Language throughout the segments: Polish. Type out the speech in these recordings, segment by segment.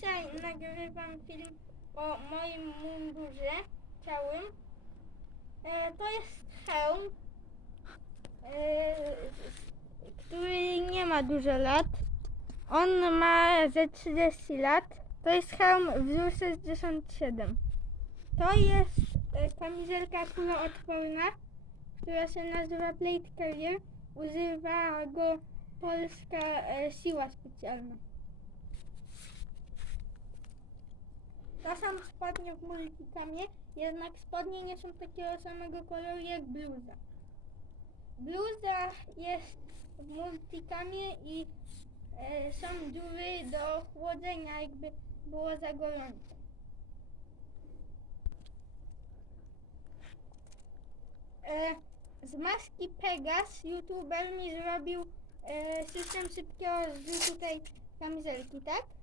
Dzisiaj nagrywam film o moim mundurze całym. E, to jest hełm, e, który nie ma dużo lat. On ma ze 30 lat. To jest hełm wzór 67. To jest e, kamizelka kuloodporna, która się nazywa Plate Carrier. Używa go polska e, siła specjalna. To są spodnie w multicamie, jednak spodnie nie są takiego samego koloru jak bluza. Bluza jest w multicamie i e, są dziury do chłodzenia, jakby było za gorąco. E, z maski Pegas youtuber mi zrobił e, system szybkiego zrzutu tej kamizelki, tak?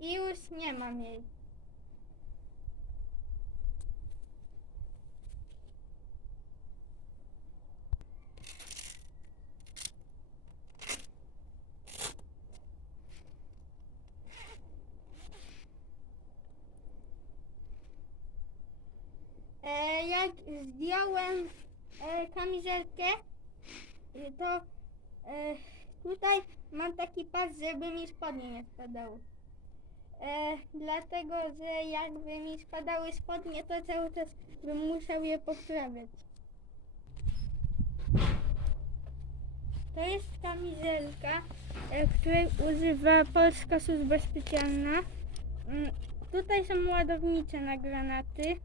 I już nie mam jej. E, jak zdjąłem e, kamizelkę, to e, tutaj mam taki pas, żeby mi spodnie nie spadały. E, dlatego, że jakby mi spadały spodnie, to cały czas bym musiał je poprawiać. To jest kamizelka, e, której używa Polska Służba Specjalna. Mm, Tutaj są ładownice na granaty.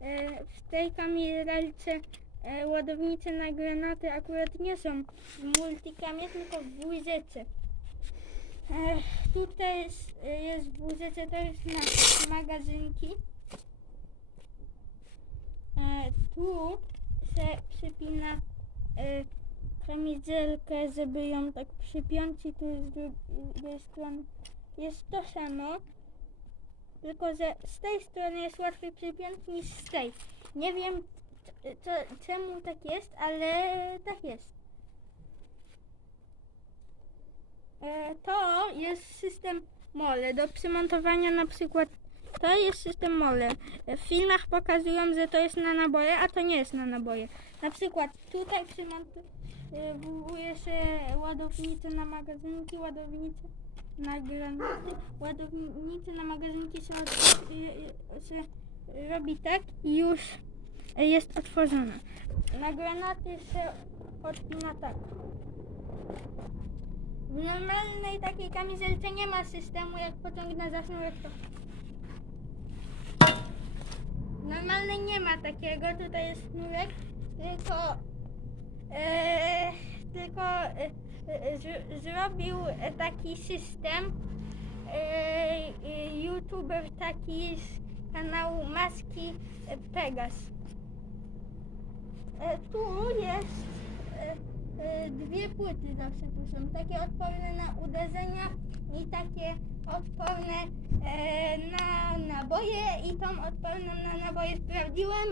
E, W tej kamizelce e, ładownice na granaty akurat nie są w multicamie, tylko w łyżece. Tutaj jest, jest w łóżece też magazynki. E, tu się przypina e, kamizelkę, żeby ją tak przypiąć i tu z drugiej strony jest to samo. Tylko, że z tej strony jest łatwiej przypiąć niż z tej. Nie wiem czemu tak jest, ale tak jest. E, To jest system mole do przymontowania na przykład. To jest system mole. W filmach pokazują, że to jest na naboje, a to nie jest na naboje. Na przykład tutaj przymontuje się ładownice na magazynki, ładownice na granaty, ładownice na magazynki się, się robi tak i już jest otworzona. Na granaty się odpina tak. W normalnej takiej kamizelce nie ma systemu, jak pociągnę za sznurek to... W normalnej nie ma takiego, tutaj jest sznurek, tylko... E, tylko e, e, z, zrobił taki system e, e, youtuber taki z kanału Maski Pegas. E, tu jest płyty zawsze tu są. Takie odporne na uderzenia i takie odporne e, na naboje i tą odporną na naboje sprawdziłem,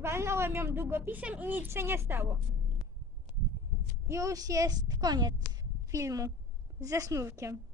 walnąłem ją długopisem i nic się nie stało. Już jest koniec filmu ze sznurkiem.